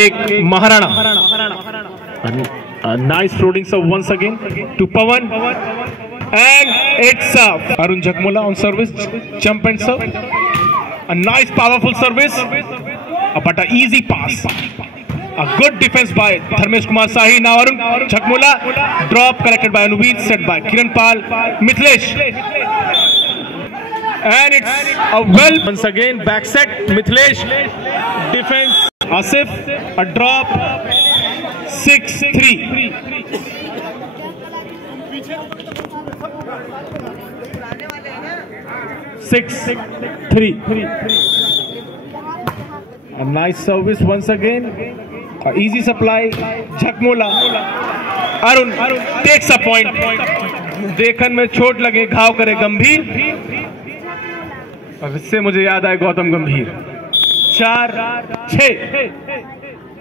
एक Maharana. A nice floating serve once again to Pawan, and it's Arun Jagmola on service, jump and serve. A nice powerful service, but an easy pass. A good defense by Dharmesh Kumar Sahi. Now Arun Jagmola, drop collected by Anuveer, set by Kiran Pal, Mithilesh. And it's a well once again back set. Mithilesh, defense. Asif, a drop. 6-3. A nice service once again. A easy supply. Jagmola. Arun takes a point. देखन में चोट लगे घाव करे गंभीर. और इससे मुझे याद आए गौतम गंभीर. 4-6.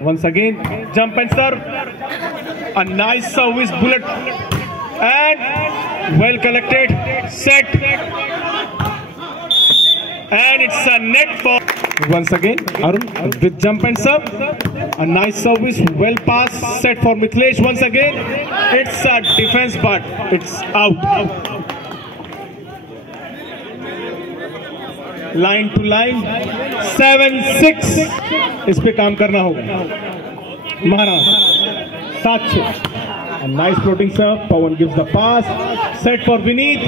Once again, jump and serve. A nice service bullet. And well collected. Set. And it's a net for. Once again, Arun with jump and serve. A nice service. Well pass. Set for Mithilesh once again. It's a defense, but it's out. Line to line 7-6. इस पे काम करना होगा. Maharaj 7-6. Nice floating serve. Pavan gives the pass. Set for Vineet.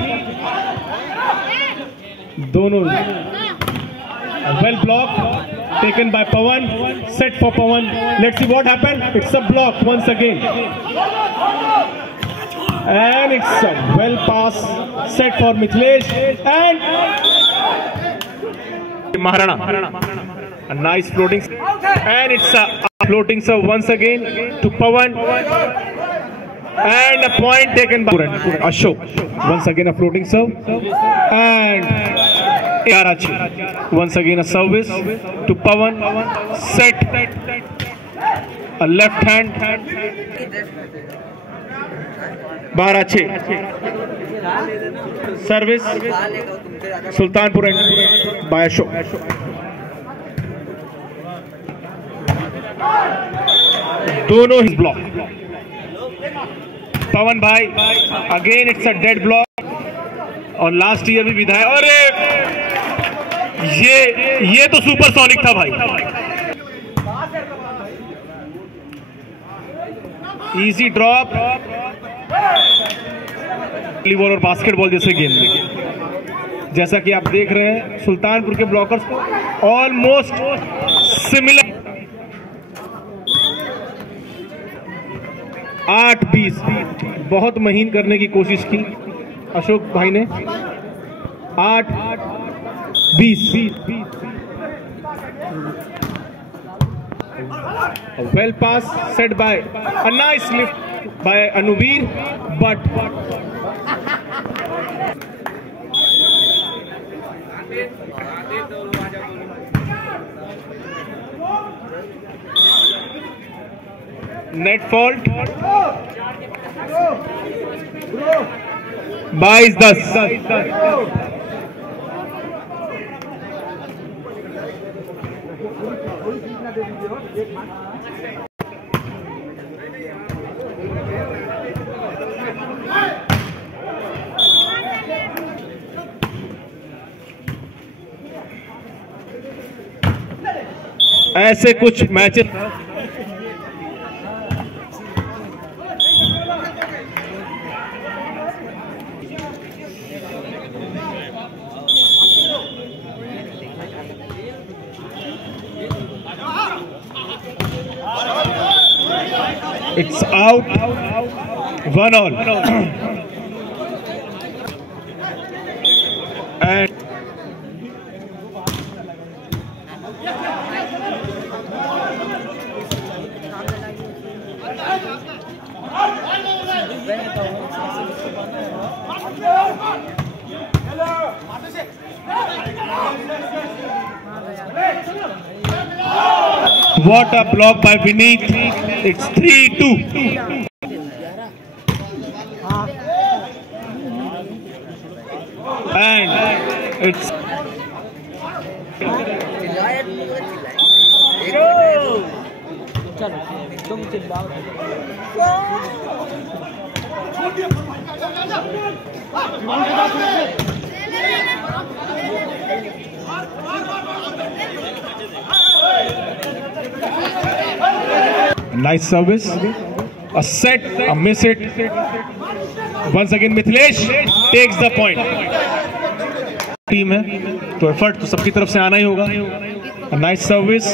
दोनों well block taken by Pavan. Set for Pavan. Let's see what happened. It's a block once again. And it's a well pass. Set for Mithilesh. And Maharana, a nice floating, and it's a floating serve once again to Pawan, and a point taken by Ashok. Once again a floating serve, and Karachi. Once again a service to Pawan. Set, a left hand. 12-6. Service Sultanpur by Ashok. दोनों ही block. Pawan भाई again it's a dead block. और last year भी विधायक. अरे ये तो supersonic था भाई. Easy drop. वॉलीबॉल और बास्केटबॉल जैसे गेम में, जैसा कि आप देख रहे हैं सुल्तानपुर के ब्लॉकर्स को ऑलमोस्ट सिमिलर. 8-20 बहुत महीन करने की कोशिश की अशोक भाई ने. 8-20. Well pass set by a nice lift by Anuvir, but net fault. 22-10. ऐसे कुछ matches It's out. 1-all. And what a block by Vineet. It's 3-2. And it's तुम चिल्लाओ। Nice service. A set, a miss it. Once again Mithilesh takes the point. Team है तो effort तो सबकी तरफ से आना ही होगा. A nice service.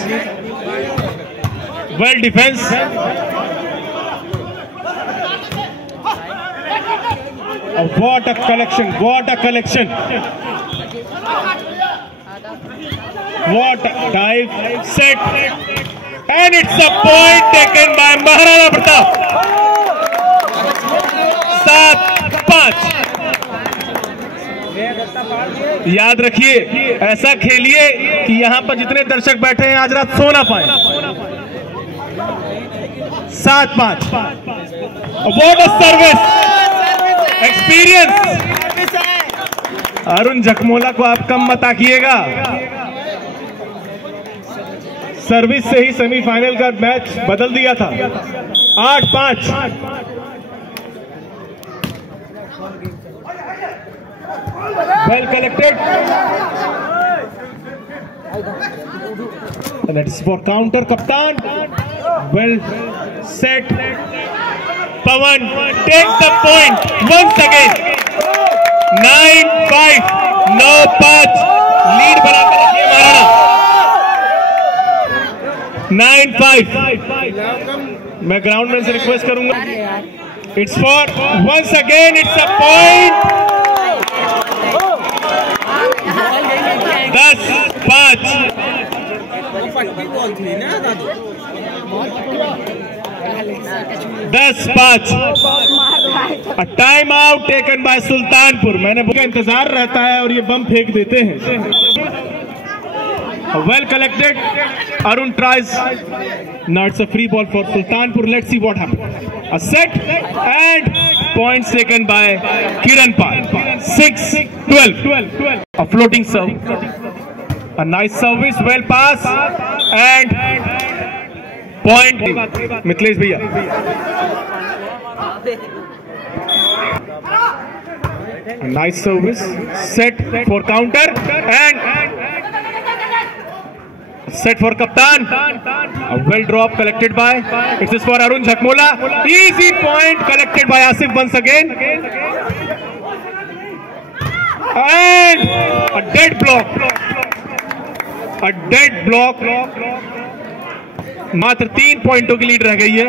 Well defense. What a collection! What a collection! What a dive, set, and it's a point taken by Maharana Pratap. 7-5. याद रखिए, ऐसा खेलिए कि यहां पर जितने दर्शक बैठे हैं आज रात सो ना पाए. 7-5. What a service! Experience. Arun Jhakmola को आप कम मत आकिएगा. सर्विस से ही सेमीफाइनल का मैच बदल दिया था. 8-5. Well collected and it's for counter कप्तान. Well set. Pawan takes the point once again. 9-5. 9-5 lead बनाकर रखिए महाराणा. 9-5. मैं ग्राउंडमैन से रिक्वेस्ट करूंगा. It's for once again. It's a point. 10-5. 10-5. A time out taken by Sultanpur. मैंने का इंतजार रहता है और ये बम फेंक देते हैं. Well collected. Arun tries. Now it's a free ball for Sultanpur. Let's see what happens. A set and points taken by Kiran Pal. 6-12. A floating serve. A nice service. Well pass and point. Mithilesh भैया. A nice service. Set for counter and set for Kaptan. A well drop collected by. It is for Arun Jhakmola. Easy point collected by Asif once again. And a dead block. A dead block. मात्र 3 पॉइंटों की lead रह गई है.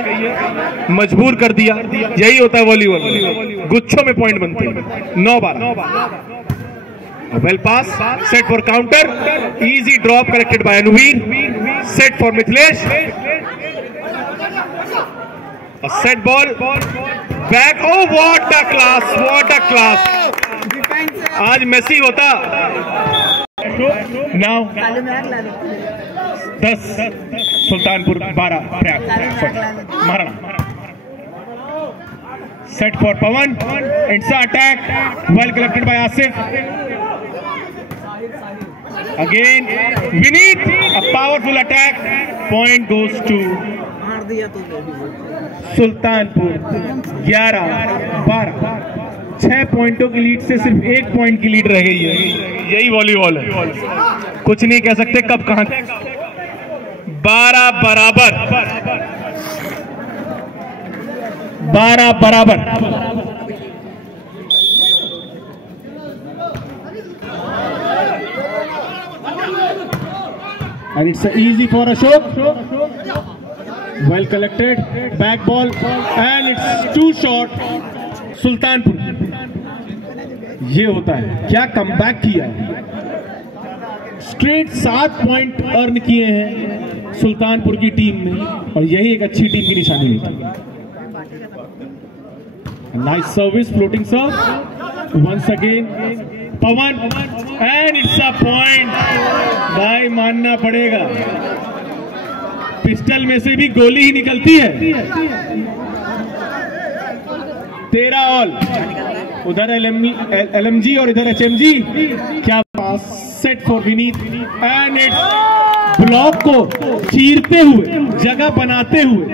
मजबूर कर दिया. यही होता है वॉलीबॉल में. गुच्छों में पॉइंट बनते हैं. 9-12. Well pass, set for counter, easy drop collected by Anuvir, set for Mithilesh, a set ball, back, oh what a class, what a class. आज मेसी होता. Now 10 Sultanpur 12 Maharana. Set for Pawan, it's an attack, well collected by Asif. Again, Vineet, a powerful attack. Point goes to Sultanpur. 11-12. 6 पॉइंटों की lead से सिर्फ 1 point की lead रह गई है. यही वॉलीबॉल है. कुछ नहीं कह सकते कब कहां. 12 बराबर. 12 बराबर. And it's easy for Ashok. Well collected. Back ball. And it's too short. Sultanpur. ये होता है. क्या कमबैक किया. स्ट्रेट 7 पॉइंट अर्न किए हैं सुल्तानपुर की टीम ने. और यही एक अच्छी टीम की निशानी है. Nice service. Floating serve. Once again. Pawan and it's a point. भाई मानना पड़ेगा. पिस्टल में से भी गोली ही निकलती है. 13 ऑल. उधर LMG और इधर HMG. क्या pass. Set for Vineet and it's block को चीरते हुए, जगह बनाते हुए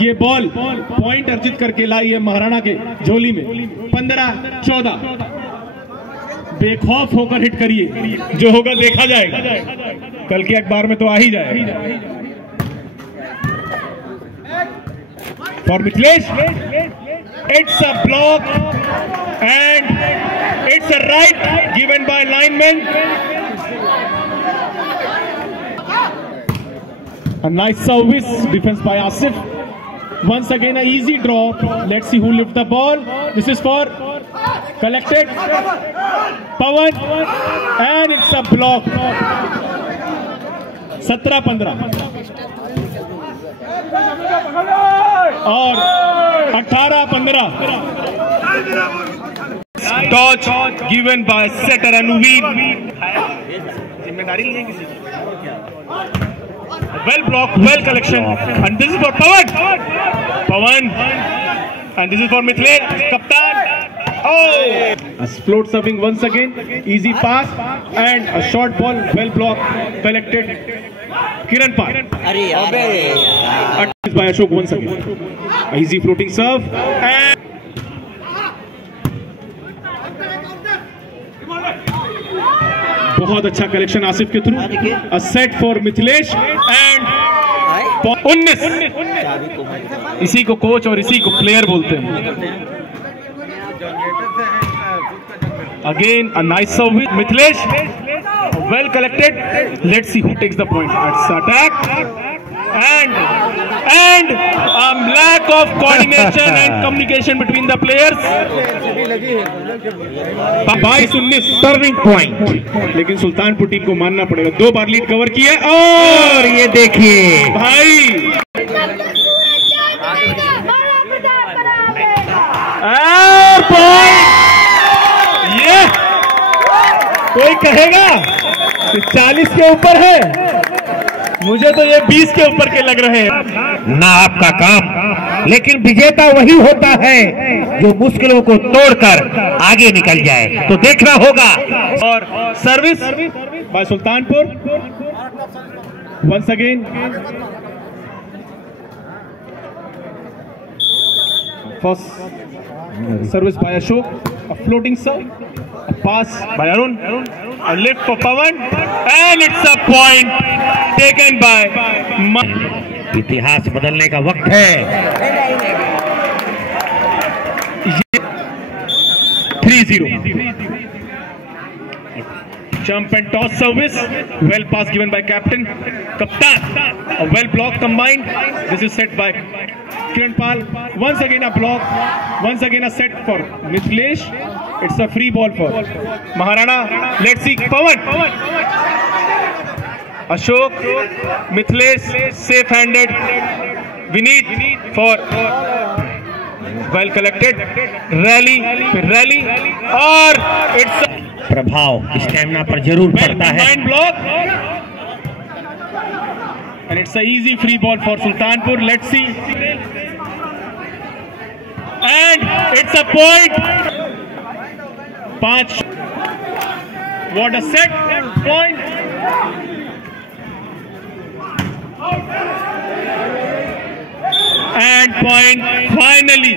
ये बॉल पॉइंट अर्जित करके लाई है महाराणा के झोली में। 15-14 बेखौफ होकर हिट करिए, जो होगा देखा जाएगा, कल के अखबार में तो आ ही जाएगा। For Mithilesh, it's a block and it's a right given by lineman. A nice service, defense by Asif. Once again, a easy drop. Let's see who lifts the ball. This is for collected Pawan, and it's a block. 17-15 और 18-15. Touch given by setter Anuveen. जिम्मेदारी नहीं किसी की। Well blocked, well collection, and this is for Pawan, and this is for Mithilesh, Kaptan. Oh, a float serving once again, easy pass, and a short ball, well blocked, collected. Kiranpal. By Ashok once again, a easy floating serve, and बहुत अच्छा collection Asif के through. A set for Mithilesh and 19। इसी को coach और इसी को player बोलते हैं। Again a nice serve with Mithilesh, well collected. Let's see who takes the point. It's attack and lack of coordination and communication between the players. 22-19 turning point, लेकिन Sultanpur team को मानना पड़ेगा। 2 बार लीड कवर किया और ये देखिए भाई ये कोई कहेगा कि 40 के ऊपर है, मुझे तो ये 20 के ऊपर के लग रहे हैं। ना आपका काम, लेकिन विजेता वही होता है जो मुश्किलों को तोड़कर आगे निकल जाए। तो देखना होगा। और service by Sultanpur once again. First service by Ashok, a floating serve, a pass by Arun, a lift for Pawan, and it's a point taken by इतिहास बदलने का वक्त है। 3-0 jump and toss service, well pass given by captain Kaptan, a well block combined. This is set by Kiranpal. Once again a block, once again a set for Mithilesh. It's a free ball for Maharana. Let's see Pawan, Ashok, Mithilesh, safe handed. Vineet for well collected, rally, rally, और it's a प्रभाव stamina पर जरूर पड़ता है। block, and it's a easy free ball for Sultanpur. Let's see, and it's a point. 5. What a set point. And point finally,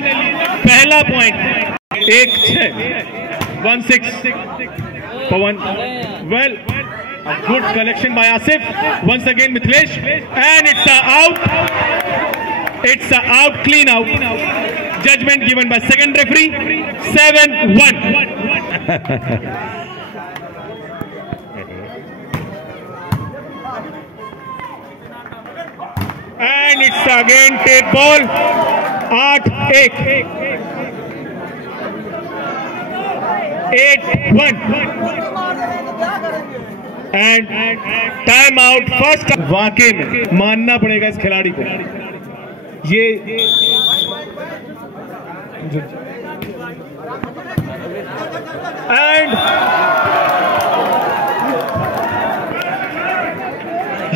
पहला point 1-6, 1-6. Pawan, well, a good collection by Asif. Once again Mithilesh, and it's a out. It's a out, clean out. Judgment given by second referee. 7-1. And it's again take ball. 8-1. 8-1. And time out first. वाकई में मानना पड़ेगा इस खिलाड़ी को, ये and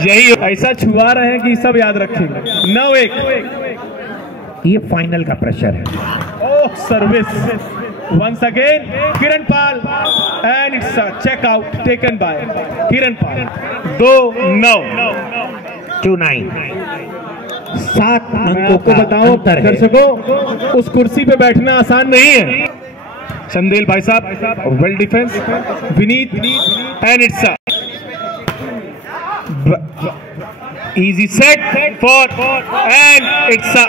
यही ऐसा छुआ रहे हैं कि सब याद रखेंगे। 9-1 ये फाइनल का प्रेशर है। ओह service Once again, Kiran Pal, and it's a check out taken by Kiran Pal. 2-9. 2-9. 7 अंकों आपको का बताओ अंतर है। दर्शकों, उस कुर्सी पे बैठना आसान नहीं है। चंदेल भाई साहब, well defence, Vineet, and it's easy set for, and it's a